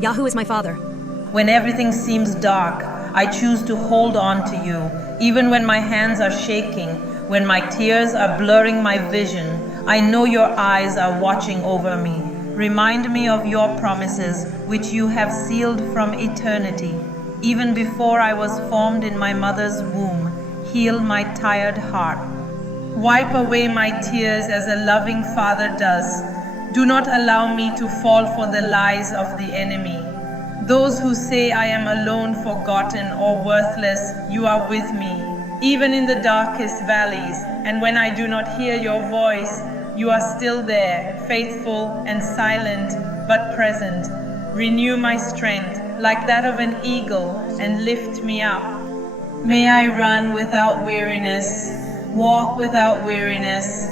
Yahoo is my father. When everything seems dark, I choose to hold on to you. Even when my hands are shaking, when my tears are blurring my vision, I know your eyes are watching over me. Remind me of your promises, which you have sealed from eternity. Even before I was formed in my mother's womb, heal my tired heart. Wipe away my tears as a loving father does. Do not allow me to fall for the lies of the enemy. Those who say I am alone, forgotten, or worthless, you are with me, even in the darkest valleys. And when I do not hear your voice, you are still there, faithful and silent, but present. Renew my strength like that of an eagle and lift me up. May I run without weariness, walk without weariness.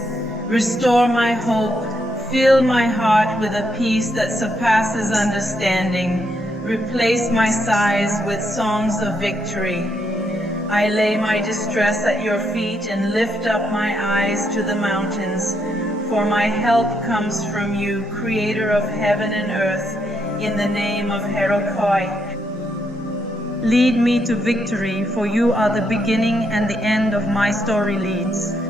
Restore my hope, fill my heart with a peace that surpasses understanding. Replace my sighs with songs of victory. I lay my distress at your feet and lift up my eyes to the mountains, for my help comes from you, creator of heaven and earth, in the name of YHWH. Lead me to victory, for you are the beginning and the end of my story leads.